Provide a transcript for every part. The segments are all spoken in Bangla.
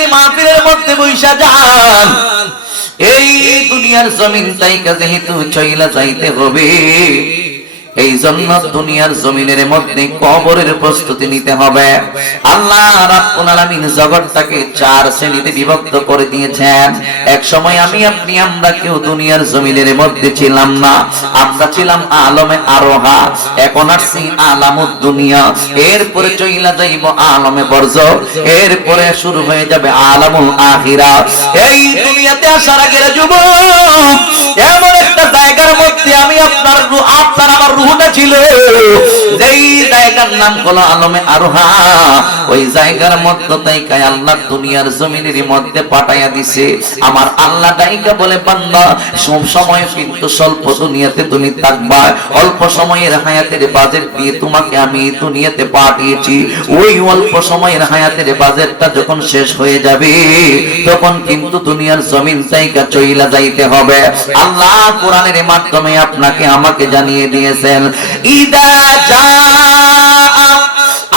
আজকের এই মাহফিলের মধ্যে বইসা যান। এই দুনিয়ার জমিন তাইকা যেহেতু চইলা যাইতে হবে, এই জন্য দুনিয়ার জমিনের মধ্যে কবরের প্রস্তুতি নিতে হবে। আল্লাহ রাব্বুল আলামিন জগৎটাকে 4 শ্রেণীতে বিভক্ত করে দিয়েছেন। এক সময় আমি আপনি আমরা কেউ দুনিয়ার জমিনের মধ্যে ছিলাম না, আমরা ছিলাম আলমে আরোহা, এখন আসছি আলামুদ দুনিয়া, এরপরে চইলা যাইব আলমে বরজ, এরপরে শুরু হয়ে যাবে আলামুল আখিরা। এই দুনিয়াতে আসার আগে যুবক এমন একটা জায়গার মধ্যে আমি আপনার আমার রূহটা ছিল, যেই জায়গার নাম হলো আলমে আরোহা। ওই জায়গার মধ্যে তাইকায় আল্লাহ দুনিয়ার জমিনের মধ্যে পাঠাইয়া দিছে। আমার আল্লাহ ডাইকা বলে, বান্দা সব সময় কিন্তু স্বল্প দুনিয়াতে তুমি থাকবা, অল্প সময়ের হায়াতের বাজেট দিয়ে তোমাকে আমি দুনিয়াতে পাঠিয়েছি। ওই অল্প সময়ের হায়াতের বাজেটটা যখন শেষ হয়ে যাবে, তখন কিন্তু দুনিয়ার জমিন জায়গা চইলা যাইতে হবে। আল্লাহ কোরআনের মাধ্যমে আপনাকে আমাকে জানিয়ে দিয়েছেন, ইদা জা,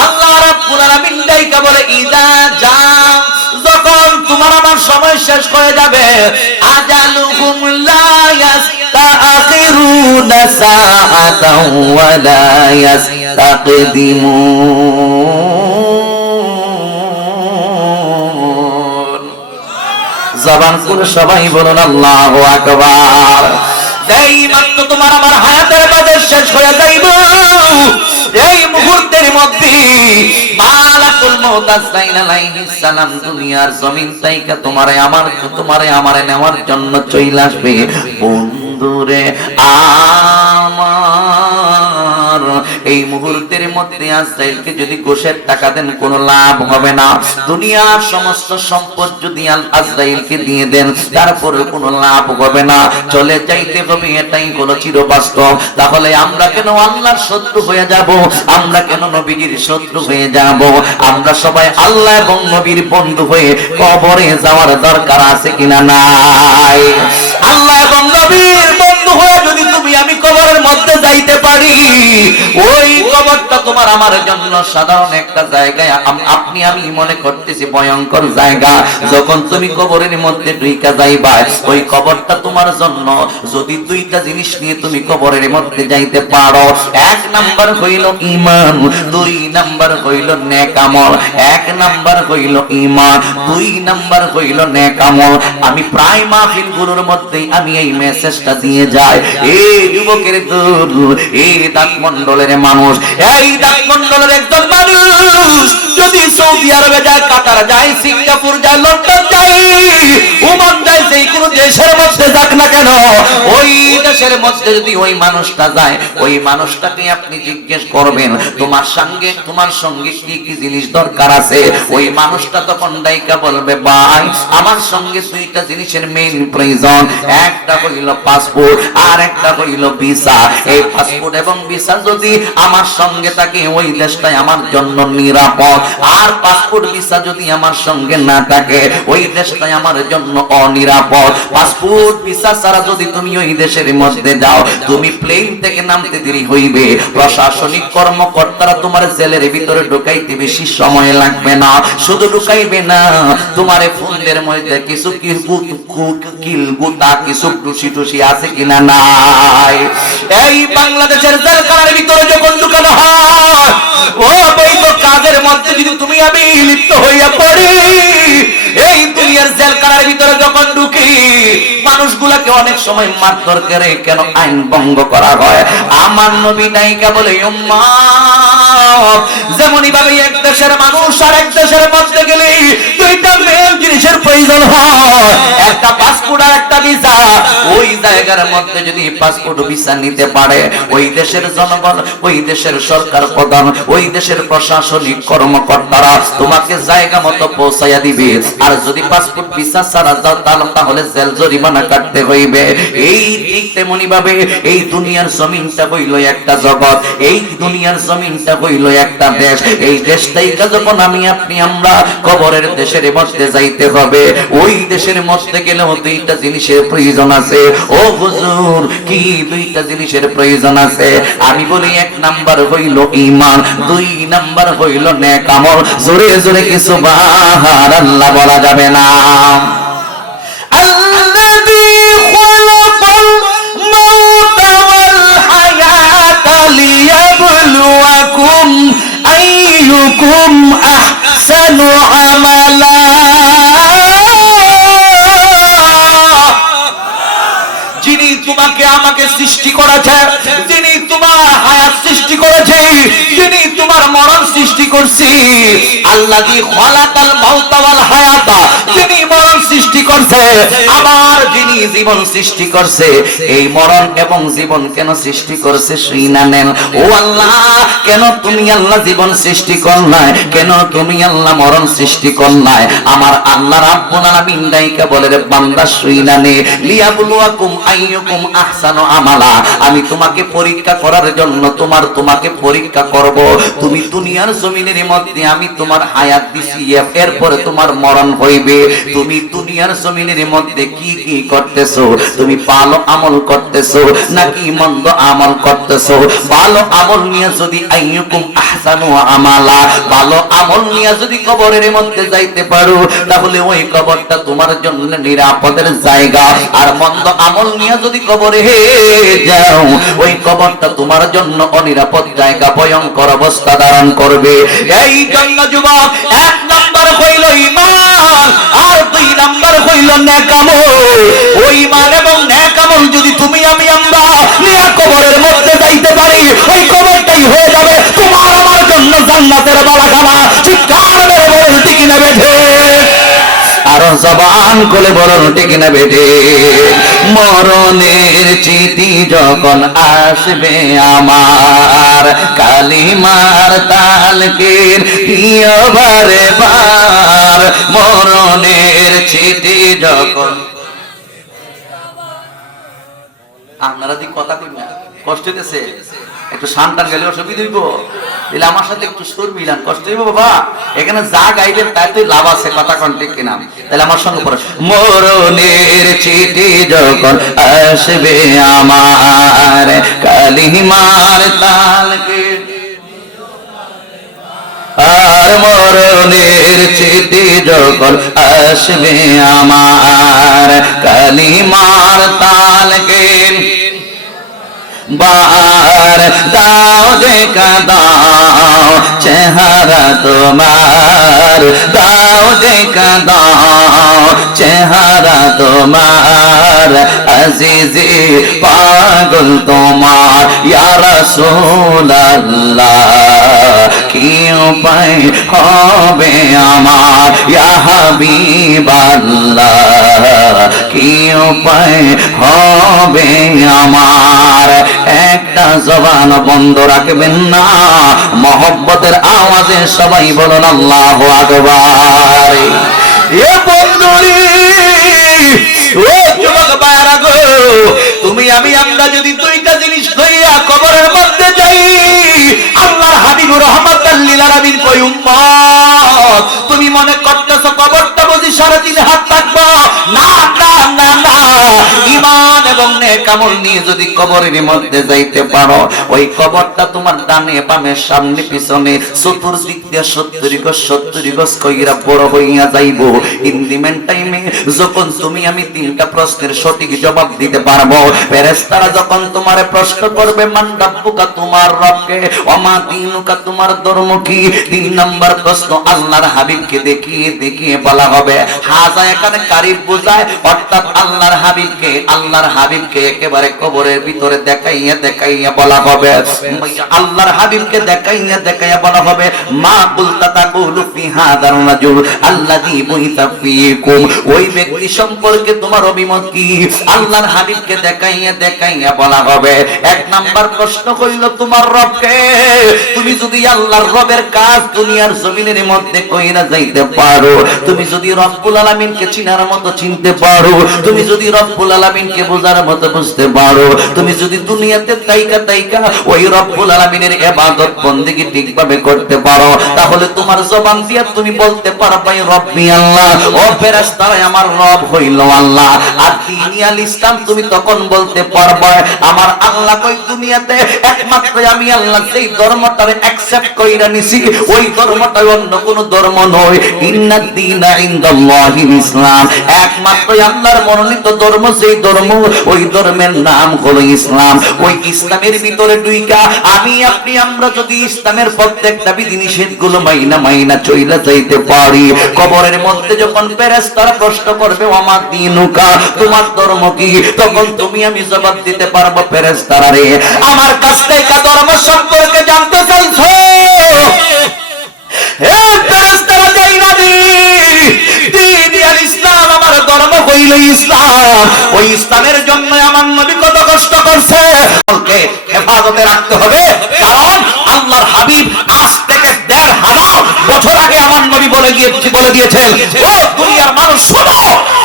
আল্লাহ রাব্বুল আলামিন ডাইকা বলে, ইদা জা, যখন তোমার আমার সময় শেষ হয়ে যাবে, আজালুহুম লা ইয়াস্তাখিরুনা সাআতাও ওয়া লা ইয়াস্তাকদিমুন। জবান করে সবাই বলুন আল্লাহু আকবার। এই মাত্র তোমার আমার হায়াতের বাজেট শেষ হয়ে যাইব, এই মুহূর্তের মধ্যে মালাকুল মউত আজরাইল আলাইহিস সালাম দুনিয়ার জমিন তাইকা তোমারে আমারে নেওয়ার জন্য চইলা আসবে। বন্ধুরে আমার, এই মুহূর্তের মধ্যে আজরাইলকে যদি ঘুষের টাকা দেন কোনো লাভ হবে না। দুনিয়ার সমস্ত সম্পদ যদি আজরাইলকে দিয়ে দেন, তারপরে কোনো লাভ হবে না, চলে যাইতে হবে, এটাই হলো চিরবাস্তব। তাহলে আমরা কেন আল্লাহর শত্রু হয়ে যাব? আমরা কেন নবীর শত্রু হয়ে যাব? আমরা সবাই আল্লাহ এবং নবীর বন্ধু হয়ে কবরে যাওয়ার দরকার আছে কিনা নাই? আল্লাহ এবং নবীর বন্ধু হয়ে যদি তুমি আমি কবরের মধ্যে যাইতে পারি, ওই কবরটা তোমার আমার জন্য সাধারণ একটা জায়গায়, আপনি আমি মনে করতেছি ভয়ঙ্কর জায়গা। যখন তুমি কবরের মধ্যে ঢুইকা যাইবা, ওই কবরটা তোমার জন্য যদি দুইটা জিনিস নিয়ে তুমি কবরের মধ্যে যাইতে পারো, এক নাম্বার হইল ঈমান, দুই নাম্বার হইল নেক আমল। এক নাম্বার হইল ঈমান, দুই নাম্বার হইল নেক আমল। আমি প্রায় মাহফিলগুলোর মধ্যেই আমি এই মেসেজটা দিয়ে যাই। এই যুবকের দূর, এই ডাকমণ্ডলের মানুষ, এই ডাকমণ্ডলের একজন মানুষ যদি সৌদি আরবে যায়, কাতার যায়, সিঙ্গাপুর যায়, লন্ডন যায়, ওমান যায়, যেই কোনো দেশের মধ্যে যাক না কেন, ওই দেশের মধ্যে যদি ওই মানুষটা যায়, ওই মানুষটাকে আপনি জিজ্ঞেস করবেন তোমার সঙ্গে কি কি জিনিস দরকার আছে, ওই মানুষটা তখন ডাইকা বলবে, ভাই আমার সঙ্গে দুইটা জিনিসের মেইন প্রয়োজন, একটা হইল পাসপোর্ট আর একটা হইল ভিসা। এই পাসপোর্ট এবং ভিসা যদি আমার সঙ্গে থাকে, ওই দেশটাই আমার জন্য নিরাপদ। আর পাসপোর্ট ভিসা যদি আমার সঙ্গে না থাকে, ওই দেশটাই আমার জন্য অনিরাপদ। পাসপোর্ট ভিসা ছাড়া যদি তুমি ওই দেশের মধ্যে যাও, তুমি প্লেন থেকে নামতে দেরি হইবে, প্রশাসনিক কর্মকর্তারা তোমার জেলের ভিতরে ঢুকাইতে বেশি সময় লাগবে না। শুধু ঢুকাইবে না, তোমারে ফোনের মধ্যে কিছু কিছু টুসি আছে কিনা নাই। এই বাংলাদেশের জেলখানার ভিতরে যখন ঢুকানো হয়, ও বৈধ কাজের মধ্যে যদি তুমি আমি লিপ্ত হইয়া পড়ি, এই দুনিয়ার জেলখানার ভিতরে যখন ঢুকি, মানুষগুলাকে অনেক সময় মারধর করে, কেন আইন ভঙ্গ করা হয়। আমার নবী নায়িকা বলে, উম্মাহ যেমনই ভাবে এক দেশের মানুষ আর এক দেশের মধ্যে গেলে দুইটা মেন জিনিসের প্রয়োজন হয়, একটা পাসপোর্ট আর একটা ভিসা। ওই জায়গার মধ্যে যদি পাসপোর্ট ভিসা নিতে পারে, ওই দেশের জনগণ, ওই দেশের সরকার প্রধান, ওই দেশের প্রশাসনিক কর্মকর্তারা তোমাকে জায়গা মতো পৌঁছাইয়া দিবে। আর যদি পাসপোর্ট ভিসা ছাড়া যাও, তাহলে জেল জরিমানা কাটতে হইবে। এই ঠিক তেমনি ভাবে এই দুনিয়ার জমিনটা হইল একটা জগৎ, এই দুনিয়ার জমিনটা হইল একটা দেশ। এই দেশটাই যখন আমি আপনি আমরা কবরের দেশের মধ্যে যাইতে হবে, ওই দেশের মধ্যে গেলেও দুইটা জিনিসের প্রয়োজন আছে। ও হুজুর, কি দুইটা জিনিসের প্রয়োজন আছে? আমি বলি এক নাম্বার হইল ঈমান, দুই নাম্বার হইল নেক আমল। জোরে জোরে কি সুবহানাল্লাহ বলা যাবে না? আল্লাযী খালাকাল মাউতা ওয়াল হায়াতা লিয়াবলুয়াকুম আইয়ুকুম আহসানু আমালা। যিনি তোমাকে আমাকে সৃষ্টি করেছে, যিনি তোমার হায়াত সৃষ্টি করেছে, যিনি তোমার মরণ সৃষ্টি করছে, আল্লাযী খালাকাল মাউতা ওয়াল হায়াতা, যিনি মরণ সৃষ্টি করছে, আবার যিনি জীবন সৃষ্টি করছে। এই মরণ এবং জীবন কেন সৃষ্টি করছে শুইনা নেন। ও আল্লাহ, কেন তুমি আল্লাহ জীবন সৃষ্টি করলাই? কেন তুমি আল্লাহ মরণ সৃষ্টি করলাই? আমার আল্লাহ রাব্বুল আলামিন দাইকা বলে রে বান্দা শুইনা নে, লিয়াবলুয়াকুম আইয়ুকুম আহসানু আমালা। আমি তোমাকে পরীক্ষা করার জন্য তোমাকে পরীক্ষা করব। তুমি দুনিয়ার জমিনের মধ্যে আমি তোমার হায়াত দিছি, এরপরে তোমার মরণ হইবে। তুমি দুনিয়ার জমিনের মধ্যে কি কি করতেছো? তুমি ভালো আমল করতেছো নাকি মন্দ আমল করতেছো? ভালো আমল নিয়ে যদি আইয়ুকুম আহসানু আমালা, ভালো আমল নিয়ে যদি কবরের মধ্যে যাইতে পারো, তাহলে ওই কবরটা তোমার জন্য নিরাপদের জায়গা। আর মন্দ আমল নিয়ে যদি কবরে যাও, ওই কবরটা তোমার জন্য অনিরাপদ জায়গা, ভয়ঙ্কর অবস্থা ধারণ করবে। এই জন্য যুবক, এক নাম্বার হইল ঈমান, আর দুই নাম্বার হইল নেক আমল। ওই ঈমান এবং নেক আমল যদি তুমি আমি আমরা নিয়ে কবরের মধ্যে যাইতে পারি, ওই কবরটাই হয়ে যাবে তোমার আমার জন্য জান্নাতের বালাখানা। চিৎকার করে বলুন ঠিক না বেঠে? আরো জবান খুলে বলুন ঠিক না বেঠে? মরণের চিঠি যখন আসবে আমার, কালিমার তালকির প্রিয় বারে বার। মরণের চিঠি যখন, আপনারা কি কথা কই না? কষ্ট হইতেছে? একটু শানটান গেলে অসুবিধা হইব? তাহলে আমার সাথে একটু সুর মিলান, কষ্ট হইব বাবা? এখানে যা গাইবেন তাতে লাভ আছে, কথা কোন ঠিক কিনা? তাহলে আমার সঙ্গে পড়ো। মরণের চিঠি যখন আসবে আমার, কালিমার তালকির, আর মরণের চিঠি যখন আসবে আমার, কালিমার তালকির বার দাও দেখা দাও চেহারা তোমার, দাও দেখা দাও চেহারা তোমার, আজিজি পাগল তোমার ইয়া রাসূলুল্লাহ। কি উপায় হবে আমার ইয়া হাবিবাল্লাহ, কি উপায় হবে আমার? একটা জবান বন্ধ রাখবেন না, মহব্বতের আওয়াজে সবাই বলুন আল্লাহু আকবার। এ বন্ধুরি, ও যুবক ভাইরা গো, তুমি আমি আমরা যদি দুইটা জিনিস লইয়া কবরের মধ্যে যাই, আল্লাহর হাবিব রাহমাতাল লিল আলামিন কই উম্মত, তুমি মনে করতেছো কবরটা বুঝি সারাদিন হাত থাকবো? না না না না, ঈমান এবং নেক আমল নিয়ে যদি কবরের মধ্যে যাইতে পারো, ওই কবরটা তোমার ডানে বামে সামনে পিছনে চতুর্দিক দিয়ে 70 গজ কইরা বড় হইয়া যাইবো। ইন দি মেন টাইমে যখন তুমি আমি তিনটা প্রশ্নের সঠিক জবাব দিতে পারবো, ফেরেশতারা যখন তোমারে প্রশ্ন করবে মান রাব্বুকা, তোমার রবকে, ওমা দীনুকা, তোমার ধর্ম কি, 3 নাম্বার প্রশ্ন আল্লাহর হাবিবকে দেখিয়ে দেখিয়ে বলা হবে। হাজা এখানে কারিব বোঝায়, অর্থাৎ আল্লাহর হাবিবকে একেবারে কবরের ভিতরে দেখাইয়া দেখাইয়া বলা হবে, আল্লাহর হাবিবকে দেখাইয়া দেখাইয়া বলা হবে মা কুলতা তাকুলু ফি হাদার রাজুল আল্লাযী বুইতা ফীকুম। ওই ব্যক্তি সম্পর্কে তোমার অভিমত কি? আল্লাহর হাবিবকে দেখাইয়া দেখাইয়া বলা হবে। 1 নাম্বার প্রশ্ন হইল তোমার রবকে, তুমি যদি আল্লাহর রব রবের কাজ দুনিয়ার জমিনের মধ্যে কইরা যাইতে পারো, তুমি যদি রব্বুল আলামিনকে চিনার মতো চিনতে পারো, তুমি যদি রব্বুল আলামিনকে বোঝার মতো বুঝতে পারো, তুমি যদি দুনিয়াতে তাইকা তাইকা ওই রব্বুল আলামিনের ইবাদত বন্দেগী ঠিকভাবে করতে পারো, তাহলে তোমার জবান দিয়া তুমি বলতে পারবে রব্বি আল্লাহ, ও ফেরেশতারা আমার রব হইল আল্লাহ। আর দ্বীনুল ইসলাম তুমি তখন বলতে পারবে আমার আল্লাহ কই দুনিয়াতে একমাত্র আমি আল্লাহ যেই ধর্মটারে অ্যাকসেপ্ট কইরা নিছি ওই ধর্মটা অন্য কোন ধর্ম নয়। ইন্নাদ দীনা ইনদাল্লাহিল ইসলাম, একমাত্র আল্লাহর মনোনীত ধর্ম যেই ধর্ম ওই ধর্মের নাম হলো ইসলাম। ওই ইসলামের ভিতরে ঢুইকা আমি আপনি আমরা যদি ইসলামের প্রত্যেকটা বিধিনিষেধগুলো মাইনা চইলা যাইতে পারি, কবরের মধ্যে যখন ফেরেশতারা প্রশ্ন করবে ওমা দীনুকা, তোমার ধর্ম কি, তখন তুমি আমি জবাব দিতে পারবো ফেরেশতারা রে আমার কাছ থেকে ধর্ম সম্পর্কে জানতে চাইছো, হে ফেরেশতারা দেই না দ্বীনুল ইসলাম আমার ধর্ম হইল ইসলাম। ওই ইসলামের জন্য আমার নবী কত কষ্ট করছে, ওকে হেফাজতে রাখতে হবে, কারণ আল্লাহর হাবিব আজ থেকে ১৫০০ বছর আগে আমার নবী বলে দিয়েছেন ও দুনিয়ার মানুষ শোনো,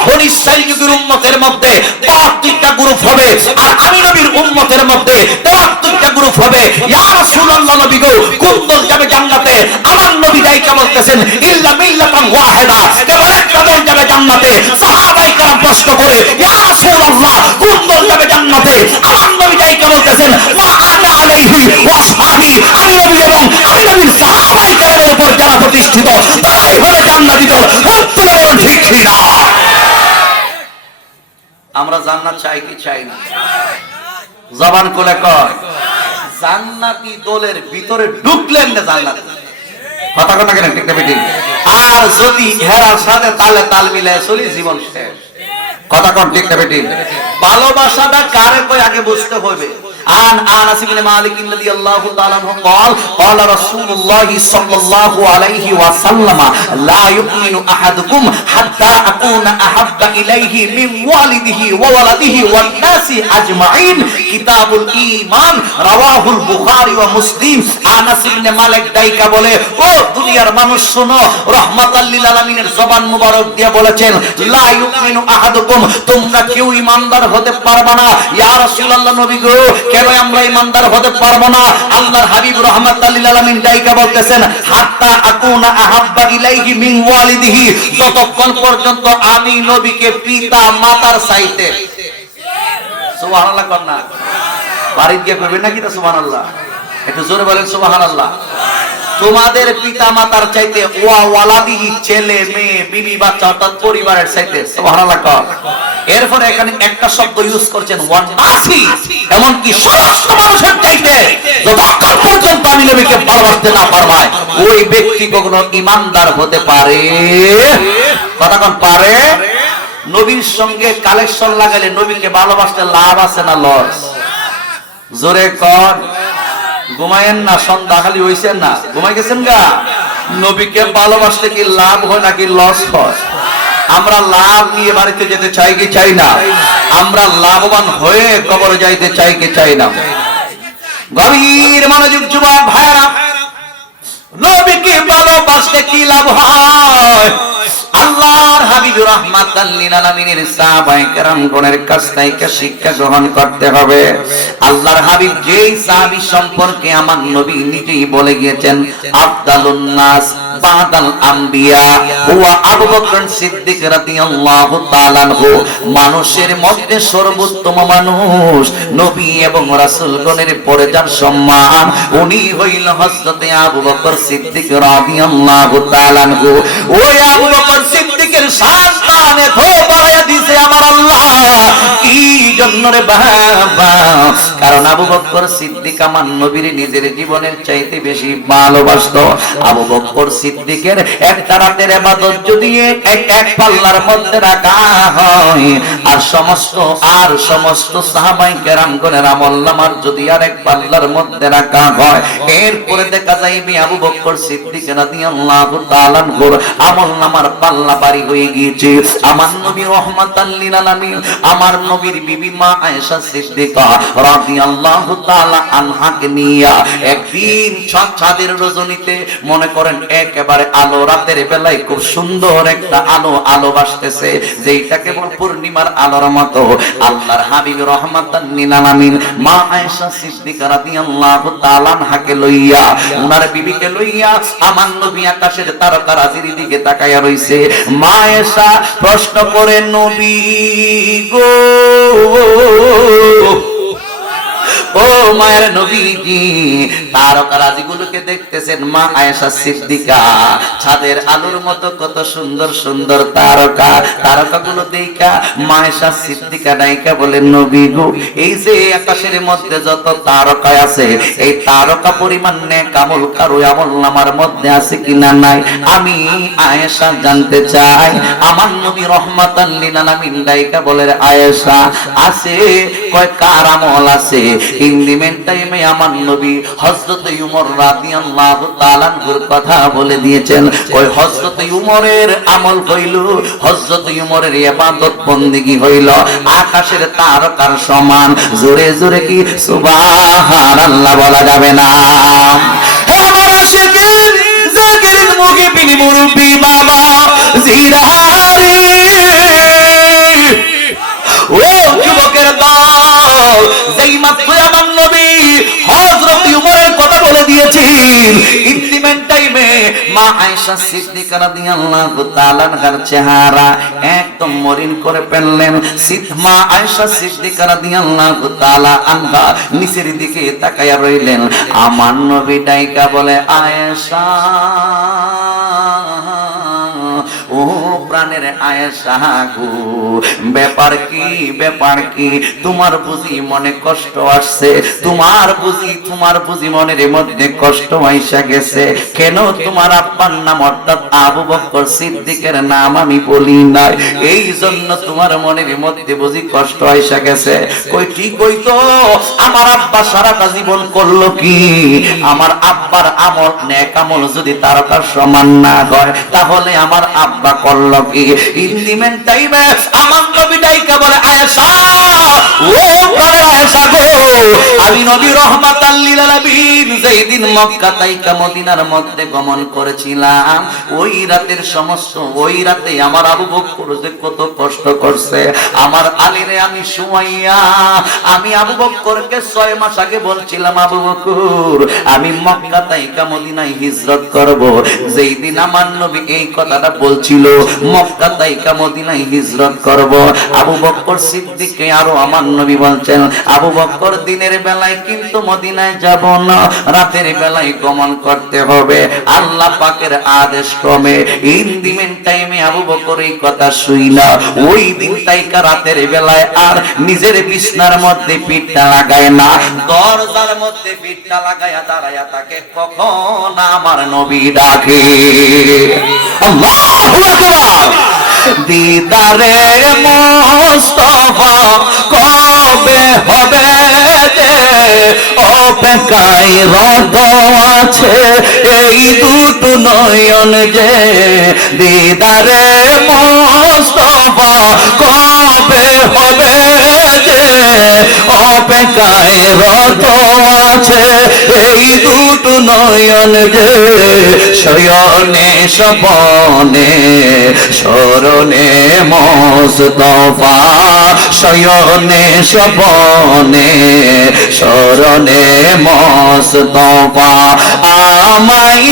বনি ইসরাইল যুগের উম্মতের মধ্যে ৭২টা গ্রুপ হবে, আর আমি নবীর উম্মতের মধ্যে ৭৩টা গ্রুপ হবে। ইয়া রাসূলুল্লাহ নবী গো কোন দল যাবে জান্নাতে? আমার নবী দাইকা বলতেছেন ইল্লা মিল্লাতান ওয়াহিদা, কেবল একটা দল যাবে জান্নাতে। সাহাবায়ে কেরাম প্রশ্ন করে ইয়া রাসূলুল্লাহ কোন দল যাবে জান্নাতে? আমার নবী দাইকা বলতেছেন মা আনা আলাইহি ওয়া আসহাবি, আমি নবী এবং আমি নবীর সাহাবায়ে কেরামের উপর যারা প্রতিষ্ঠিত তারাই হবে জান্নাতি দল। উত্তরে বলুন ঠিক কি না? আমরা জান্নাত চাই কি চাই না? জবান খুলে কয় জান্নাতি দলের ভিতরে ঢুকলেন না জান্নাত, কথা কথা কেন ঠিক না ঠিক? আর যদি হেরার সাথে তালে তাল মিলায় চলি জীবন শেষ, কথা কোন ঠিক না ঠিক? ভালোবাসাটা কারে কই আগে বুঝতে হবে। عن انس بن مالك رضي الله تعالى عنه قال قال رسول الله صلى الله عليه وسلم لا يؤمن احدكم حتى اكون احب اليه من والده وولده والناس اجمعين كتاب الايمان رواه البخاري ومسلم। আনাস ইবনে মালিক দাইকা বলে ও দুনিয়ার মানুষ শোনো, রাহমাতাল লিল আলামিনের জবান মুবারক দিয়ে বলেছেন লা ইউমিনু আহাদুকুম, তোমরা কেউ ঈমানদার হতে পারবে না। ইয়া রাসূলুল্লাহ নবী গো কেন আমরা ঈমানদার হতে পারবো না? আল্লাহর হাবিব রাহমাতাল লিল আলামিন দাইকা বলতেছেন হাত্তা আকুনা আহাব্বা ইলাইহি মিন ওয়ালিদিহি, যতক্ষণ পর্যন্ত আমি নবীকে পিতা মাতার চাইতে, সুবহানাল্লাহ কর না, বাড়ি গিয়ে করবেন নাকি তা সুবহানাল্লাহ, একটু জোরে বলেন সুবহানাল্লাহ। তোমাদের পিতা মাতার চাইতে ওয়া ওয়ালাদিহি, ছেলে মেয়ে বিবি বাচ্চা অর্থাৎ পরিবারের চাইতে, সুবহানাল্লাহ কর। এরপর এখানে একটা শব্দ ইউজ করছেন ওয়ান নাসি, এমন কি সমস্ত মানুষের চাইতে যতক্ষণ পর্যন্ত আমি নবীকে ভালোবাসতে না পারবায় ওই ব্যক্তি কখনো ঈমানদার হতে পারে, কথা কোন পারে? নবীর সঙ্গে কালেকশন লাগালে নবীকে ভালোবাসতে লাভ আছে না লস? জোরে কর। ঘুমায়েন না, সন্ধ্যা খালি হইছেন না, ঘুমাই গেছেন গা? নবীকে ভালোবাসতে কি লাভ হয় নাকি লস হয়? আমরা লাভ নিয়ে বাড়িতে যেতে চাই কি চাই না? আমরা লাভবান হয়ে কবরে যাইতে চাই কি চাই না? গভীর মনোযোগ যুবক ভাইরা, নবীকে ভালোবাসতে কি লাভ হয়? আল্লাহর হাবিব রাহমাতাল লিল আলামিনের সাহাবায়ে কেরামগণের কাছ থেকে শিক্ষা গ্রহণ করতে হবে। আল্লাহর হাবিব যেই সাহাবী সম্পর্কে আমার নবী নিজেই বলে গিয়েছেন আফদালুন নাস বাদাল আম্বিয়া হুয়া আবু বকর সিদ্দিক রাদিয়াল্লাহু তাআলা আনহু, মানুষের মধ্যে সর্বোত্তম মানুষ নবী এবং রাসূলগণের পরে যার সম্মান উনি হইল হযরত আবু বকর সিদ্দিক রাদিয়াল্লাহু তাআলা আনহু। ওই আবু বকর সিদ্দিকের শান তানে বাড়ায়া দিয়েছে আমার আল্লাহ, কি জন্য রে বাবা? কারণ আবু বকর সিদ্দিক আমার নবীর নিজের জীবনের চাইতে বেশি ভালোবাসতো। আবু বকর সিদ্দিকের একটা রাতের ইবাদত যদি এক পাল্লার মধ্যে রাখা হয় আর সমস্ত সাহাবায়ে কেরামগণের আমলনামার যদি আরেক পাল্লার মধ্যে রাখা হয়, এরপরে দেখা যাইবে আবু বকর সিদ্দিক রাদিয়াল্লাহু তাআলা আনহুর আমলনামার পাল্লা ভারী হয়ে গিয়েছে। আমার নবী রাহমাতাল লিল আলামিন, আমার নবীর বিবি মা আয়েশা সিদ্দিকা রাদিয়াল্লাহু তাআলা আনহাকে নিয়ে একদিন চাঁদের রজনীতে, মনে করেন একেবারে আলো, রাতের বেলায় খুব সুন্দর একটা আলো ভাসতেছে, যেইটাকে বল পূর্ণিমার আলোর মতো। আল্লাহর হাবিব রাহমাতাল লিল আলামিন মা আয়েশা সিদ্দিকা রাদিয়াল্লাহু তাআলা আনহাকে লইয়া, উনার বিবিকে লইয়া আমার নবী আকাশের তারকারাজির দিকে তাকায়া রইছে। মা আয়েশা প্রশ্ন করে, নবী গো, ও মায়ের নবীজি, তারকারাজিগুলোকে দেখতেছেন। মা আয়েশা সিদ্দিকা ছাদের আলোর মতো কত সুন্দর সুন্দর তারকাগুলো দেখা মা আয়েশা সিদ্দিকা নায়িকা বলেন, নবী গো, এই যে আকাশের মধ্যে যত তারকা আছে, এই তারকা পরিমাণ নেক আমল কারো আমলনামার মধ্যে আছে কিনা নাই, আমি আয়েশা জানতে চাই। আমার নবী রাহমাতাল লিল আলামিন নায়িকা বলে, আয়েশা আছে। কয় কার আমল আছে? ইন দি মেন টাইমে আমার নবী হযরত উমর রাদিয়াল্লাহু তাআলা আনহুর কথা বলে দিয়েছেন। ওই হযরত উমরের আমল হইল, হযরত উমরের ইবাদত বندگی হইল আকাশের তারকার সমান। জোরে জোরে কি সুবহানাল্লাহ বলা যাবে না? হে আমার আশিকিন জাকিরিন মুখে বিনি মুরব্বি বাবা জিরারি, ও যুবকের দল, যেই মাত্র আমার নবী হযরত উমরের কথা বলে দিয়েছেন, ইন্টিমেন্ট টাইমে মা আয়েশা সিদ্দিকা রাদিয়াল্লাহু তাআলা আনহার চেহারা একদম মলিন করে ফেললেন। মা আয়েশা সিদ্দিকা রাদিয়াল্লাহু তাআলা আনহা নিচের দিকে তাকায়া রইলেন। আমার নবী ডাইকা বলে, আয়েশা, ও প্রাণের আয়েশা গো, ব্যাপার কি? তোমার বুঝি মনে কষ্ট আসছে? তোমার বুঝি মনের মধ্যে কষ্ট আইসা গেছে? কেন তোমার আব্বার নাম অর্থাৎ আবু বকর সিদ্দিকের নাম আমি বলি নাই, এই জন্য তোমার মনের মধ্যে বুঝি কষ্ট আইসা গেছে? কই ঠিক হইতো, আমার আব্বা সারাটা জীবন করলো কি? আমার আব্বার আমল, নেক আমল যদি তারকার সমান না হয়, তাহলে আমার আব্বা করলো কি? ইন্দিমেন টাইমে আমার নবী ডাইকা বলে, আয়েশা, ও প্রাণের আয়েশা গো, আমি নবী রাহমাতাল লিল আলামিন যেই দিন মক্কা তাইকা মদিনার মধ্যে গমন করেছিলাম, ওই রাতে আমার আবু বকর যে কত কষ্ট করছে, আমার আলীরে আমি সুমাইয়া, আমি আবু বকরকে 6 মাস আগে বলছিলাম, আবু বকর আমি মক্কা তাইকা মদিনায় হিজরত করব। যেই দিন আমার নবী এই কথাটা বলছিল, মক্কা তাইকা মদিনায় হিজরত করব, আবু বকর সিদ্দিককে আরো আমার নবী বলছেন, আবু বকর দিনের বেলায় কিন্তু মদিনায় যাব না, রাতের বেলায় গমন করতে হবে আল্লাহ পাকের আদেশ ক্রমে। ইন দি মেন টাইমে আবু বকর এই কথা শুইনা ওই দিন তাইকা রাতের বেলায় আর নিজের বিছনার মধ্যে পিঠটা লাগায় না, দরজার মধ্যে পিঠটা লাগায়া দাঁড়ায়া তাকে কখন আমার নবী ডাকে। আল্লাহু আকবার। দিদারে মুস্তাফা কবে হবে যে, অপেক্ষায় রত আছে এই দুটো নয়ন যে, দিদারে মুস্তাফা কবে হবে যে, অপেক্ষায় রত আছে এই দুটো নয়ন যে, শয়নে স্বপনে স্মরণে মুস্তাফা, শয়নে স্বপনে স্মরণে মুস্তাফা, আমায়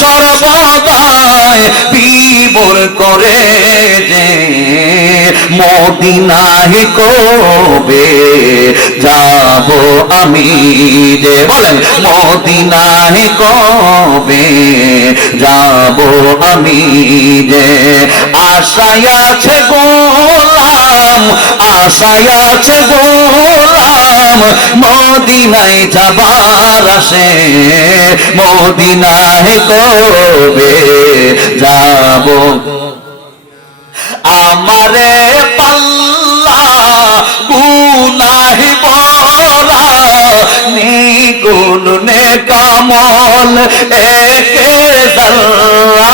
সর্বদাই বিবর করে যে, মদিনায় কবে যাব আমি যে, বলেন মদিনায় কবে যাব আমি যে, আশায় আছে গোলাম মদিনায় যাবার আসে, মদিনায় কবে যাব, আমারে পাল্লা গুনাহ বলা নিগুণ নে কামল একে জাল্লা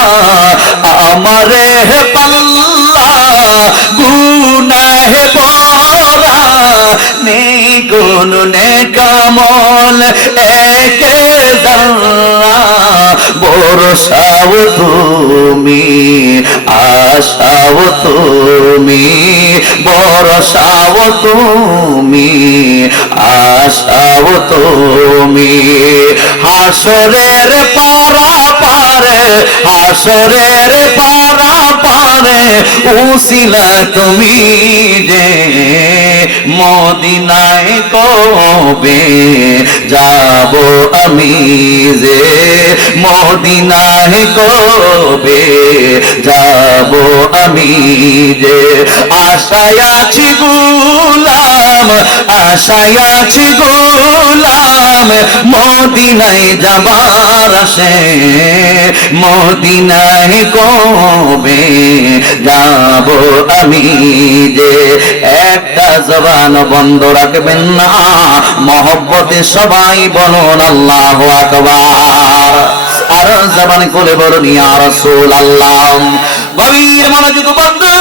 আমারে পাল্লা গুনাহে ভরা নিগুণ নে কামল একে জাল্লা বরসাও তুমি আশাও তুমি বরসাও তুমি আশাও তুমি হাসরের পারা পারে হাসরের পারা পারে উসিলা তুমি যে মদিনায় কবে যাব আমি যে মদিনায় কবে যাব আমি যে আশায় আছি গোলাম আশায় আছি গোলাম মদিনায় যাবার আসে মদিনায় কবে যাব আমি যে একটা জবান বন্ধ রাখবেন না মহব্বতে সবাই বলুন আল্লাহু আকবার আর জবান খুলে বলুন ইয়া রাসূলুল্লাহ গভীর মনোযোগ বন্ধু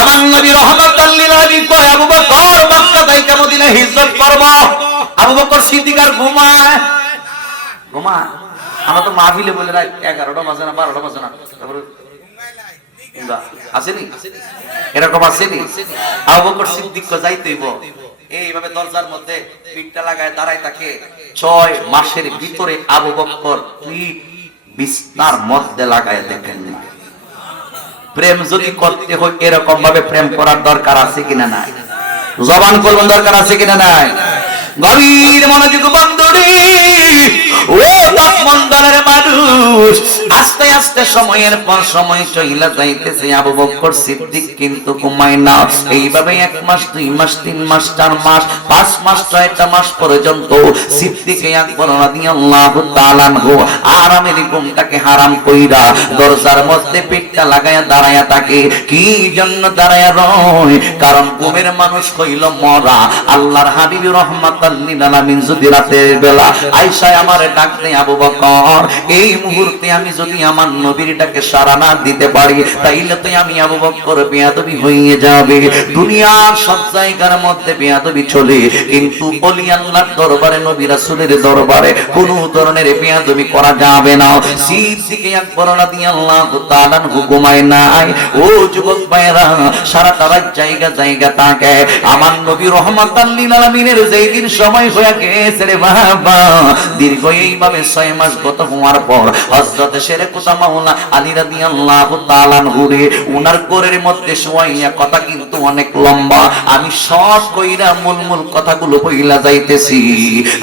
আমার নবী রাহমাতাল লিল আলামিন কয় আবু বকর মক্কা থেকে মদিনায় হিজরত করব আবু বকর সিদ্দিক আর ঘুমায় আমরা তো মাহফিলে বলে রাত 11টা বাজে না 12টা বাজে না তারপরে আসেনি এরকম আসেনি আবু বকর সিদ্দিক কো যাইতেইব এইভাবে দরজার মধ্যে পিঠটা লাগায় দাঁড়ায় থাকে 6 মাসের ভিতরে আবু বকর পিঠ বিছনার মধ্যে লাগায় দেখেন না প্রেম যদি করতে হয় এরকম ভাবে প্রেম করার দরকার আছে কিনা নাই জবান করবেন দরকার আছে কিনা নাই গভীর মনোযোগ বন্ধুরে ও তাপমন্ডলের মানুষ আস্তে আস্তে সময়ের পর সময় চলে যাইতেছে আবু বকর সিদ্দিক কিন্তু ঘুমায় না এইভাবে 1 মাস 2 মাস 3 মাস 4 মাস 5 মাস 6টা মাস পর্যন্ত সিদ্দিক আকবর রাদিয়াল্লাহু তাআলা আনহু আরামের ঘুমটাকে হারাম কইরা দরজার মধ্যে পিঠটা লাগায়া দাঁড়ায়া থাকে কি জন্য দাঁড়ায়া রয় কারণ ঘুমের মানুষ হইল মরা আল্লাহর হাবিব রাহমাতাল লিল আলামিন যদি রাতের বেলা আয়েশা আমারে ডাক দেয় আবু বকর এই মুহূর্তে আমি যদি আমার নবীর ডাকে সাড়া না দিতে পারি তাইলে তো আমি আবু বকর বেয়াদবি হয়ে যাবে দুনিয়ার সব জায়গার মধ্যে বেয়াদবি চলে কিন্তু ওলি আল্লাহর দরবারে নবী রাসূলের দরবারে কোনো ধরনের বেয়াদবি করা যাবে না সিদ্দিক আকবর রাদিয়াল্লাহু তাআলা হুকুমায় নাই ও যুবক ভাইরা সারাটা রাত জায়গা জায়গা তাকে আমার নবী রাহমাতাল লিল আলামিনের যেই দিন সময় হয়ে গেছে রে বাবা দীর্ঘ এইভাবে 6 মাস গত হওয়ার পর হযরত শেরে কুতা মাওলানা আলী রাদিয়াল্লাহু তাআলা হুরে উনার কোরের মধ্যে শোয়াইয়া কথা কিন্তু অনেক লম্বা আমি শর্ট কইরা মূল কথাগুলো কইলা যাইতেছি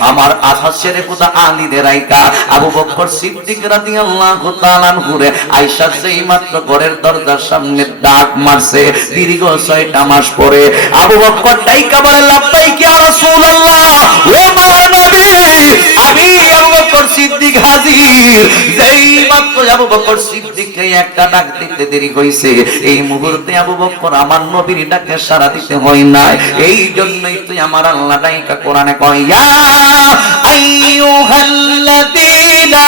আমার আধা শেরে কুতা আলী দের রাইকা আবু বকর সিদ্দিক রাদিয়াল্লাহু তাআলা হুরে আয়েশা যেই মাত্র ঘরের দরজার সামনে ডাক মারছে দীর্ঘ 6টা মাস পরে আবু বকর ডাইকা বলে লাব্বাইক ইয়া রাসূলুল্লাহ ও মহানবী আমি আবু বকর সিদ্দিক হাজির যেই মাত্র আবু বকর সিদ্দিককে একটা ডাক দিতে দেরি হইছে এই মুহূর্তে আবু বকর আমার নবীর ডাকে সাড়া দিতে হয় না এই জন্যই তুই আমার আল্লাহ ডাইকা কোরআনে কয় ইয়া আইয়ুহাল্লাযীনা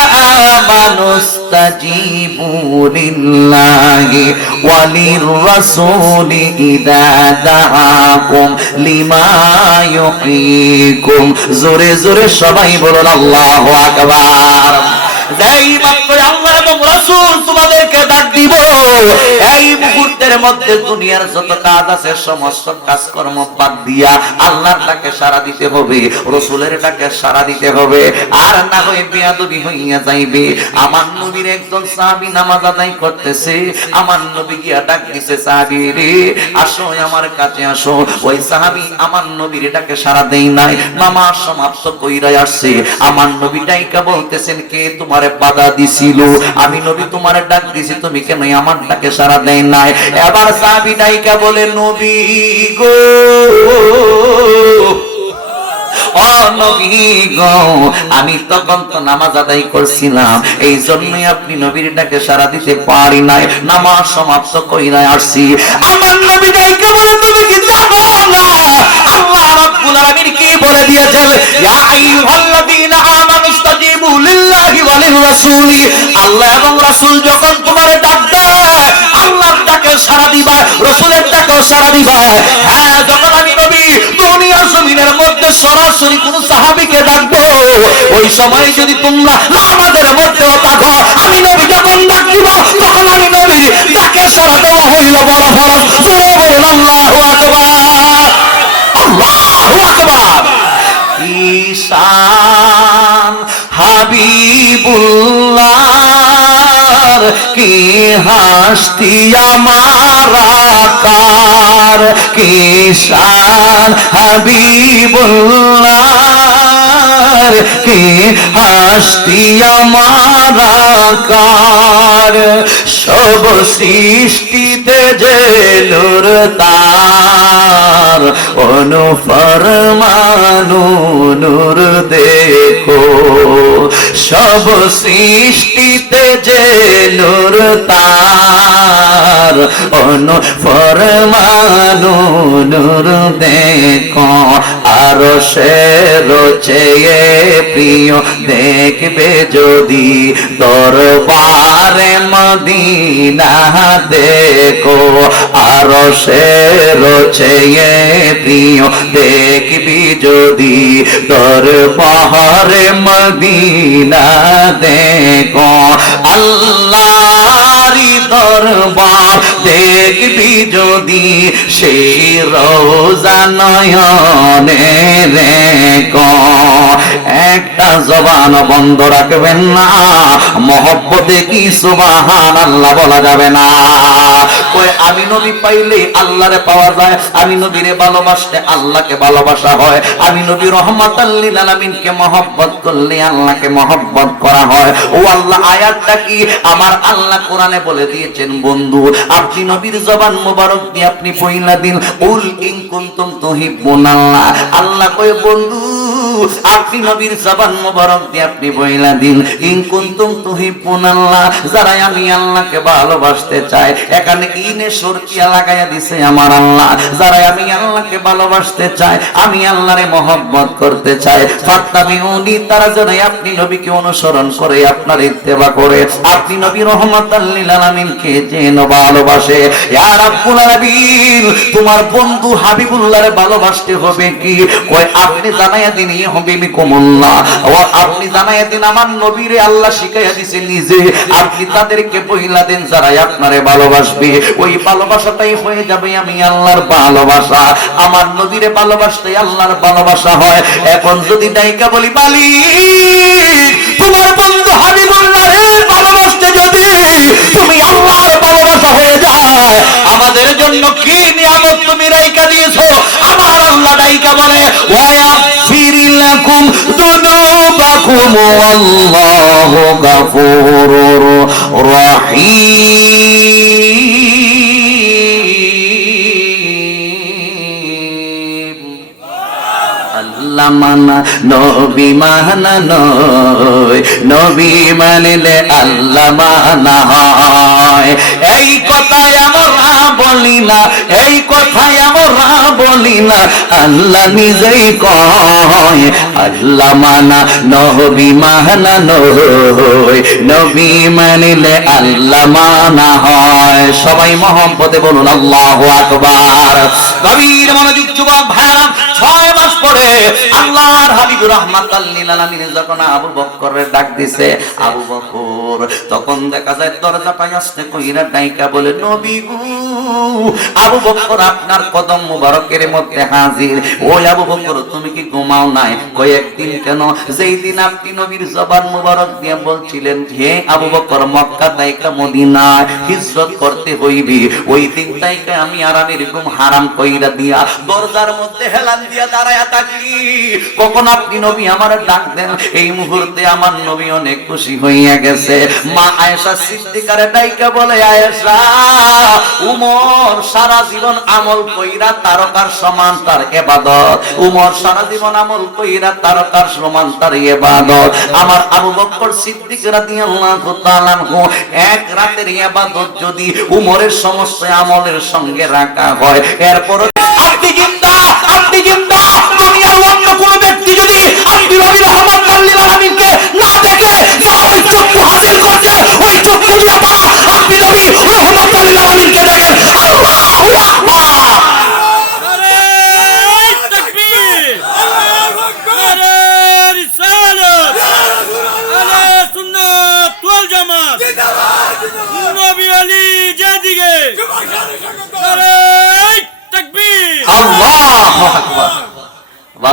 আমানুস্তাজিবু লিল্লাহি ওয়ালির রাসূলি ইযা দাআকুম লিমা ইউহয়িকুম জোরে জোরে সবাই বলুন আল্লাহু আকবার যেই মাত্র আল্লাহ এবং রাসূল তোমাদেরকে ডাক দিব এই মুহূর্তের মধ্যে দুনিয়ার যত কাজ আছে সমস্ত কাজকর্ম বাদ দিয়া আল্লাহর ডাকে সাড়া দিতে হবে রাসূলের ডাকে সাড়া দিতে হবে আর না হয় বেয়াদবি হইয়া যাইবে আমার নবীর একজন সাহাবী নামাজ আদায় করতেছে আমার নবী গিয়া ডাক দিছে সাহাবী রে আসো আমার কাছে আসো ওই সাহাবী আমার নবীর ডাকে সাড়া দেই নাই নামাজ সমাপ্ত কইরা আসছে আমার নবী ডাইকা বলতেছেন কে তোমার বাধা দিছিল আমি নবী তোমারে ডাক দিছি তুমি কেন আমার ডাকে সাড়া দেই নাই এবার সাহাবী ডাইকা বলে নবী গো ও নবী গো আমি তখন তো নামাজ আদায় করছিলাম এই জন্যই আপনি নবীর ডাকে সাড়া দিতে পারি নাই নামাজ সমাপ্ত কইরা আসছি আমার নবী ডাইকা বলে তুমি কি জানো না আল্লাহ রাব্বুল আলামিন কি বলে দিয়েছেন, ইয়া আইয়ুহাল্লাযীনা আমানু ইসতাজিবু লিল্লাহি ওয়া লির রাসূলি। আল্লাহ এবং রাসূল যখন তোমারে ডাক দেয়, আল্লাহর ডাকে সাড়া দিবা, রাসূলের ডাকেও সাড়া দিবা। হ্যাঁ, যখন আমি নবী দুনিয়ার জমিনের মধ্যে সরাসরি কোন সাহাবীকে ডাকবো, ওই সময় যদি তোমরা আমাদের মধ্যেও থাকো, আমি নবী যখন ডাক দিব, তখন আমি নবী ডাকে সাড়া দেওয়া হইল বড় ফরজ। জোরে বলুন আল্লাহু আকবার, আল্লাহু আকবার। ঈশান হাবিবুল্লাহর কি হাসতি আমার আকার, কি শান হাবিবুল্লাহর কি হাসতি আমার আকার। সব সৃষ্টিতে যে নূর তার, অনুফরমানু নূর দেখো। সব সৃষ্টিতে যে নূর তার, অনুফরমানু নূর দেখো। আরো সে রচেয়ে প্রিয় দেখবে যদি, দরবারে মদিনা দেখো। আরো সে রচেয়ে প্রিয় দেখবি যদি, দরবারে মদিনা দেখো। আল্লাহরি দরবার দেখবি যদি, সেই রোজা নয়নে রেখো। একটা জবান বন্ধ রাখবেন না, মহব্বতে কি সুবহানাল্লাহ বলা যাবে না। কই আমি নবী পাইলে আল্লাহরে পাওয়া যায়, আমি নবীরে ভালোবাসলে আল্লাহকে ভালোবাসা হয়, আমি নবী রহমাতাল লিল আলামিনকে মহব্বত করলে আল্লাহকে মহব্বত করা হয়। ও আল্লাহ, আয়াতটা কি? আমার আল্লাহ কোরআনে বলে দিয়েছেন, বন্ধু আপনি নবীর জবান মোবারক দিয়ে আপনি পয়লা দিন, উল ইন কুনতুম তুহিব্বুনাল্লাহ। আল্লাহ কয় বন্ধু আপনি নবীর জবান মোবারক দিয়ে আপনি পয়লা দিন, ইন কুনতুম তুহিব্বুনাল্লাহ, যারা আমি আল্লাহকে ভালোবাসতে চাই। এখানে ইনে শর্তিয়া লাগায়া দিছে আমার আল্লাহ, যারা আমি আল্লাহকে ভালোবাসতে চাই, আমি আল্লাহরে মহব্বত করতে চাই, ফাত্তাবিউনি, তারা যেন আপনি নবীকে অনুসরণ করে, আপনার ইত্তেবা করে, আপনি নবী রহমাতাল লিল আলামিনকে যেন ভালোবাসে। ইয়া রাব্বুল আলামিন, তোমার বন্ধু হাবিবুল্লাহরে ভালোবাসতে হবে কি? কয় আপনি জানাইয়া দিন ইহবিবিকুমুল্লাহ, ও আপনি জানাইয়া দিন আমার নবীরে আল্লাহ শিখাইয়া দিয়েছে নিজে, আপনি তাদেরকে বইলা দেন যারা আপনারে ভালোবাসবে, ওই ভালোবাসাটাই হয়ে যাবে আমি আল্লাহর ভালোবাসা। আমার নবীরে ভালোবাসতে আল্লাহর ভালোবাসা হয়। এখন যদি ডাইকা বলি মালিক, তোমার বন্ধু হাবিবুল্লাহরে ভালোবাসতে যদি তুমি আল্লাহর ভালোবাসা হয়ে যায়, আমাদের জন্য কি নিয়ামত তুমি রাইকা দিয়েছো। আমার আল্লাহ ডাইকা বলে, ওয়ায়াগফির লাকুম যুনুবাকুম ওয়াল্লাহু গাফুরুর রহিম। আল্লাহ মানা নবী মানা নয়, নবী মানলে আল্লাহ মানা হয়। এই কথাই আমরা বলি না, এই কথাই আমরা বলি না, আল্লাহ নিজেই কয় আল্লাহ মানা নবী মানা নয়, নবী মানলে আল্লাহ মানা হয়। সবাই মহব্বতে বলুন আল্লাহু আকবার। গভীর মনোযোগ যুবক ভাইরা, 6 মাস পরে আল্লাহর হাবিব রাহমাতাল লিল আলামিন যখন আবু বকরের ডাক দিছে, আবু বকর তখন দেখা যায় দরজাটায় আসতে কইরা ডাইকা বলে, নবী গো। আবু বকর আপনার কদম মুবারকের মধ্যে হাজির। ওই আবু বকর তুমি কি ঘুমাও নাই? কয় একদিন কেন? যেই দিন আপনি নবীর জবান মুবারক দিয়ে বলছিলেন, হে আবু বকর মক্কা তাইকা মদিনা হিজরত করতে হইবি, ওই দিন তাইকা আমি আরামের ঘুম হারাম কইরা দিয়া দরজার মধ্যে হেলান দিয়া দাঁড়ায়া থাকি। কখন আপনি নবী আমার ডাক দেন, এই মুহূর্তে আমার নবী অনেক খুশি হইয়া গেছে। মা আয়েশা সিদ্দিকারে ডাইকা বলে, আয়েশা উমর সারা জীবন আমল কইরা তারকার সমান তার ইবাদত, উমর সারা জীবন আমল কইরা তারকার সমান তার ইবাদত। আমার আবু বকর সিদ্দিক রাদিয়াল্লাহু তাআলা এক রাতের ইবাদত যদি উমরের সমস্ত আমলের সঙ্গে রাখা হয়, এরপর আপনি জিন্দা, আপনি জিন্দা,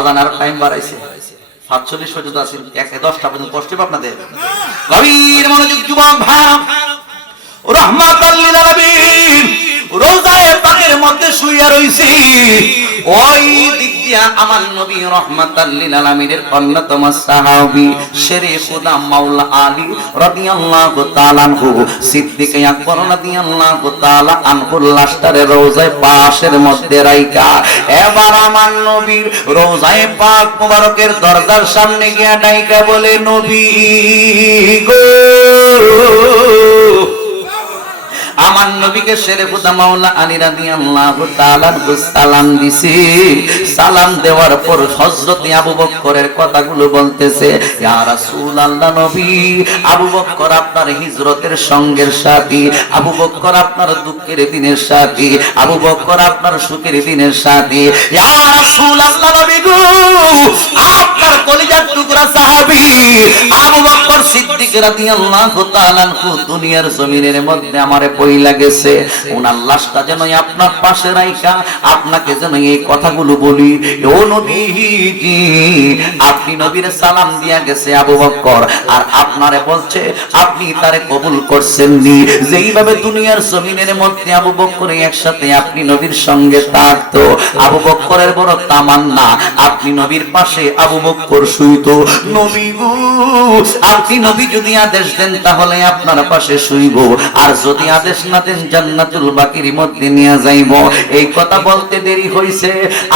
আজানের টাইম বাড়াইছে ৪৭ পর্যন্ত আছে ১-১০টা পর্যন্ত কষ্ট হবে আপনাদের গভীর মনোযোগ যুবক ভাই রহমাতাল লিল আলামিন রোজায়ে পাকের মধ্যে শুয়ে রইছি ওই দিক দিয়া আমার নবী রহমাতাল লিল আলামিনের অন্যতম সাহাবী শেরে খুদা মাওলা আলী রাদিয়াল্লাহু তাআলা আনহু সিদ্দিক আকবর রাদিয়াল্লাহু তাআলা আনহুর লাশটারে রোজায়ে পাকের মধ্যে রাইখা এবার আমার নবীর রোজায়ে পাক মুবারকের দরজার সামনে গিয়া ডাইকা বলে নবী গো আমার নবীকে শেরে খুদা মাওলা আলী রাদিয়াল্লাহু তাআলা সালাম দিছি সালাম দেওয়ার পর হযরত আবু বকরের কথাগুলো বলতেছে ইয়া রাসূলুল্লাহ নবী আবু বকর আপনার হিজরতের সঙ্গের সাথী আবু বকর আপনার দুঃখের দিনের সাথী আবু বকর আপনার সুখের দিনের সাথী ইয়া রাসূলুল্লাহ নবী গো আপনার কলিজার টুকরা সাহাবী আবু বকর সিদ্দিক রাদিয়াল্লাহু তাআলা দুনিয়ার জমিনের মধ্যে আমারে পয়লা গেছে ওনার লাশটা যেন আপনার পাশে রাইখা আপনাকে যেন এই কথাগুলো বলি ও নবীজি আপনি নবীর সালাম দিয়া গেছে আবু বকর আর আপনারে বলছে আপনি তারে কবুল করছেন নি যেইভাবে দুনিয়ার জমিনের মধ্যে আবু বকর একসাথে আপনি নবীর সঙ্গে থাকতো আবু বকরের বড় তামান্না আপনি নবীর পাশে আবু বকর শুইতো নবী গো আপনি নবী যদি আদেশ দেন তাহলে আপনার পাশে শুইব আর যদি আদেশ না দেন জান্নাতুল বাকির মধ্যে নিয়ে যাইব এই কথা বলতে দেরি হইছে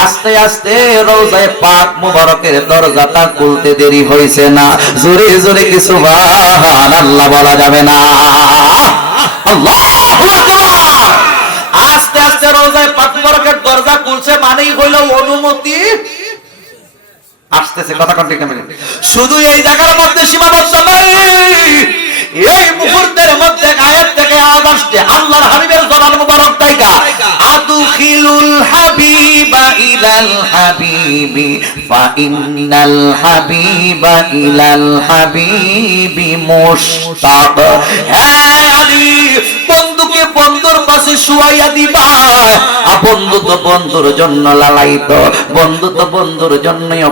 আস্তে আস্তে রওজায়ে পাক মুবারকের দরজাটা খুলতে দেরি হইছে না জোরে জোরে কি সুবহানাল্লাহ বলা যাবে না আল্লাহু আকবার আস্তে আস্তে রওজায়ে পাক মুবারকের দরজা খুলছে মানেই হইল অনুমতি আসতেছে কথা কন্টিনিউ শুধু এই জায়গার মধ্যে সীমাবদ্ধ নয় এই মুহূর্তের মধ্যে গায়েব থেকে আওয়াজ আসছে আল্লাহর হাবিবের জবান মুবারক থেকে আদখিলুল হাবিবা ইলাল হাবিবি ফা ইন্নাল হাবিবা ইলাল হাবিবি মুশতাক হে আলী বন্ধুকে বন্ধুর পাশে শুয়াইয়া দিবা বন্ধু তো বন্ধুর জন্য লালায়িত বন্ধু তো বন্ধুর জন্যই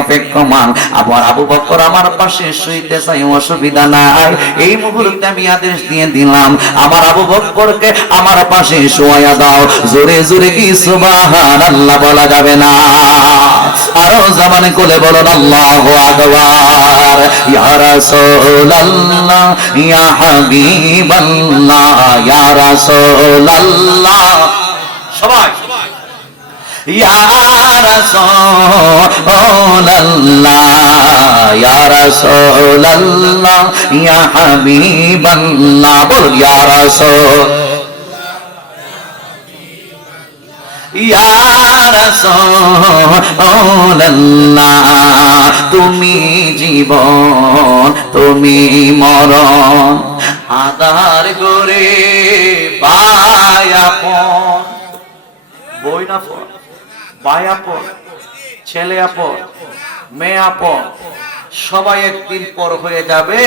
অপেক্ষমান আবার আবু বকর আমার পাশে শুইতে চাই অসুবিধা নাই এই মুহূর্তে আমি আদেশ দিয়ে দিলাম আমার আবু বকরকে আমার পাশে শুয়াইয়া দাও জোরে জোরে কি সুবহানাল্লাহ বলা যাবে না আরো জামানে কোলে বলুন আল্লাহু আকবার ইয়া রাসূলুল্লাহ ইয়া হাবিবাল্লাহ ইয়া রাসূলুল্লাহ সবাই ইয়া রাসূলুল্লাহ ইয়া রাসূলুল্লাহ ইয়া হাবিবাল্লাহ বল ইয়া রাসূল ইয়া রাসূলুল্লাহ তুমি জীবন তুমি মরণ আধার করে বায়াপন বই না পর বায়াপন ছেলে আপন মেয়ে আপন সবাই একদিন পর হয়ে যাবে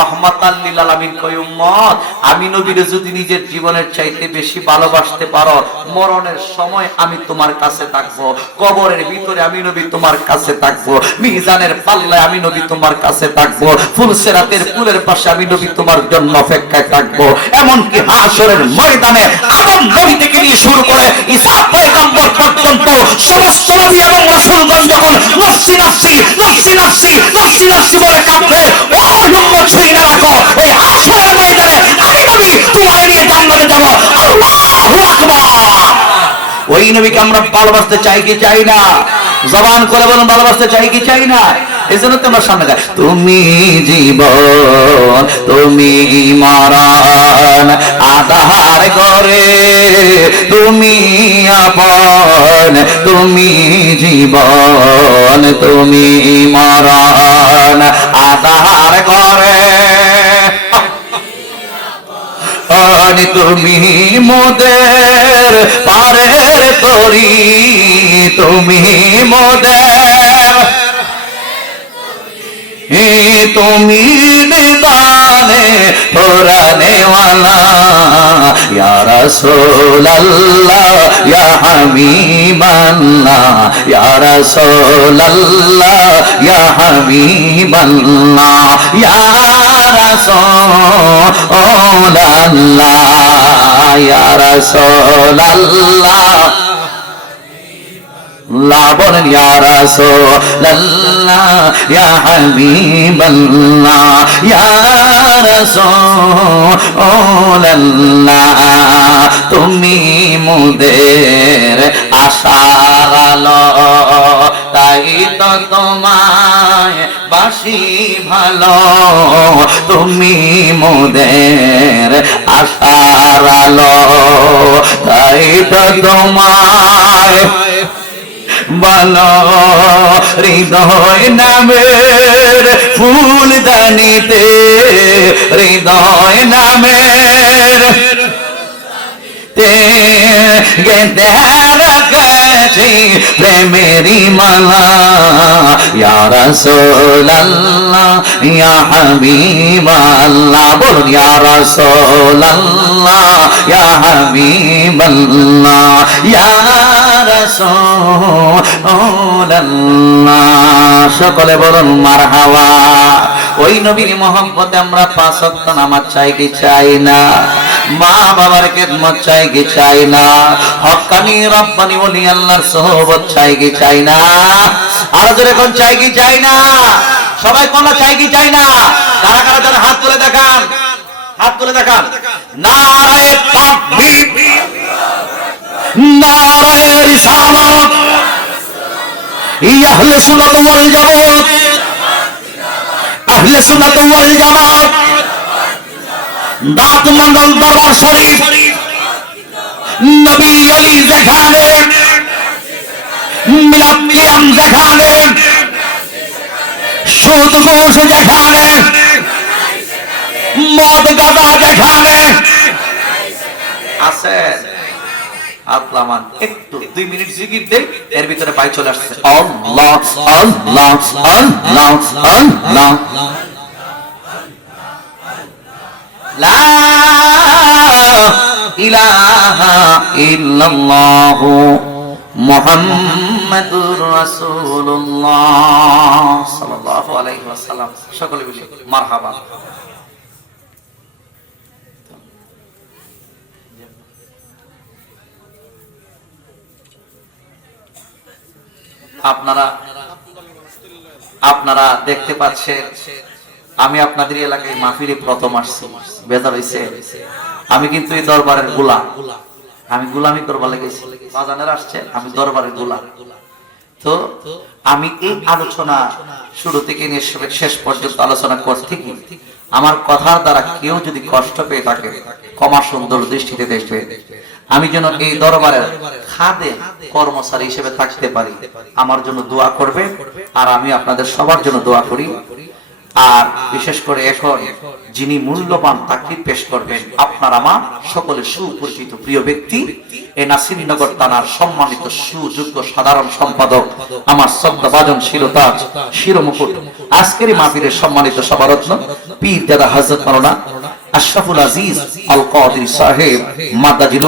রহমাতাল লিল আলামিন কয় উম্মত আমি নবীরে যদি নিজের জীবনের চাইতে বেশি ভালোবাসতে পারো মরণের সময় আমি তোমার কাছে থাকবো কবরের ভিতরে আমি নবী তোমার কাছে থাকবো মিজানের পাল্লায় আমি নবী তোমার কাছে থাকবো ফুলসিরাতের পুলের পাশে আমি নবী তোমার জন্য অপেক্ষায় থাকবো এমনকি হাশরের ময়দানে আদম নবী থেকে নিয়ে শুরু করে ঈসা পয়গম্বর পর্যন্ত সমস্ত নবী এবং রাসূলগণ যখন নফসি নফসি নফসি নফসি নফসি নফসি বলে কাঁপবে ও উম্মত শুনে রাখো ওই হাশরের ময়দানে আমি নবী তোমার নিয়ে জান্নাতে যাব আল্লাহু আকবার ওই নবীকে আমরা ভালোবাসতে চাই কি চাই না জবান করে বলুন ভালোবাসতে চাই কি চাই না এজন্য তোমার সামনে যায় তুমি জীবন তুমি মরণ আধার করে তুমি আপন তুমি জীবন তুমি মরণ আধার করে তুমি মোদের পারের তরি তুমি মোদের তুমি নিদানে পুরানে ওয়ালা ইয়া রাসূলুল্লাহ ইয়া হাবিবাল্লাহ ইয়া রাসূলুল্লাহ ইয়া হাবিবাল্লাহ ইয়া রাসূলুল্লাহ ইয়া রাসূলুল্লাহ লা বলেন ইয়া রাসূলুল্লাহ ইয়া হাবিবাল্লাহ ইয়া রাসূলুল্লাহ তুমি মোদের আশার আলো তাই তো তোমায় বাসি ভালো তুমি মোদের আশার আলো তাই তো তোমায় বলো হৃদয় নামের ফুলদানিতে হৃদয় নামের গেঁথে রাখছি প্রেমেরি মালা ইয়া রাসূলুল্লাহ ইয়া হাবিবাল্লাহ বলুন ইয়া রাসূলুল্লাহ ইয়া হাবিবাল্লাহ ইয়া রাসূলুল্লাহ সকলে বলুন মারহাবা ওই নবীর মহব্বতে আমরা 5 ওয়াক্ত নামাজ চাই কি চাই না মা বাবার খেদমত চাই কি চাই না হক্কানি রব্বানি ওলি আল্লাহর সোহবত চাই কি চাই না আর জোরে কোন চাই কি চাই না সবাই কোন চাই কি চাই না কারা কারা যেন হাত তুলে দেখান নারায়ে তাকবীর নারায়ে রিসালাত ইয়া আহলে সুন্নাত ওয়াল জামাত আহলে সুন্নাত ওয়াল জামাত দাঁত মন্ডল দরবার শরীফ নবী অলি যেখানে মিলাদ কিয়াম যেখানে সুদ ঘুষ যেখানে মদ গাঁজা যেখানে আছে আতলামান একটু 2 মিনিট জিকির দেই এর ভিতরে পাই চলে আসছে আল্লাহ আল্লাহ আল্লাহ আল্লাহ লা ইলাহা ইল্লাল্লাহ মুহাম্মাদুর রাসূলুল্লাহ সাল্লাল্লাহু আলাইহি ওয়াসাল্লাম সকলে বলি মারহাবা আপনারা দেখতে পাচ্ছেন আমি আপনাদের এলাকায় মাহফিলে প্রথম আসছি বেজার হইছে আমি কিন্তু এই দরবারের গোলাম আমি গোলামি করবার লেগেছি বাজানের আসছে আমি দরবারের গোলাম তো আমি এই আলোচনা শুরু থেকে নিয়ে শেষ পর্যন্ত আলোচনা করতে কি আমার কথার দ্বারা কেউ যদি কষ্ট পেয়ে থাকে ক্ষমা সুন্দর দৃষ্টিতে দেখবে আমি যেন এই দরবারের খাদেম কর্মচারী হিসেবে থাকতে পারি আমার জন্য দোয়া করবে আর আমি আপনাদের সবার জন্য দোয়া করি আর বিশেষ করে এখন যিনি মূল্যবান তাকলিফ পেশ করবেন আপনার আমার সকলের সুপরিচিত প্রিয় ব্যক্তি এই নাসিরনগর থানার সম্মানিত সুযোগ্য সাধারণ সম্পাদক আমার শ্রদ্ধাভাজন শিরতাজ শিরোমুকুট আজকের মাহফিলের সম্মানিত সভারত্ন পীর দাদা হযরত মাওলানা আশরাফুল আজিজ আল কাদির সাহেব মাদাজিল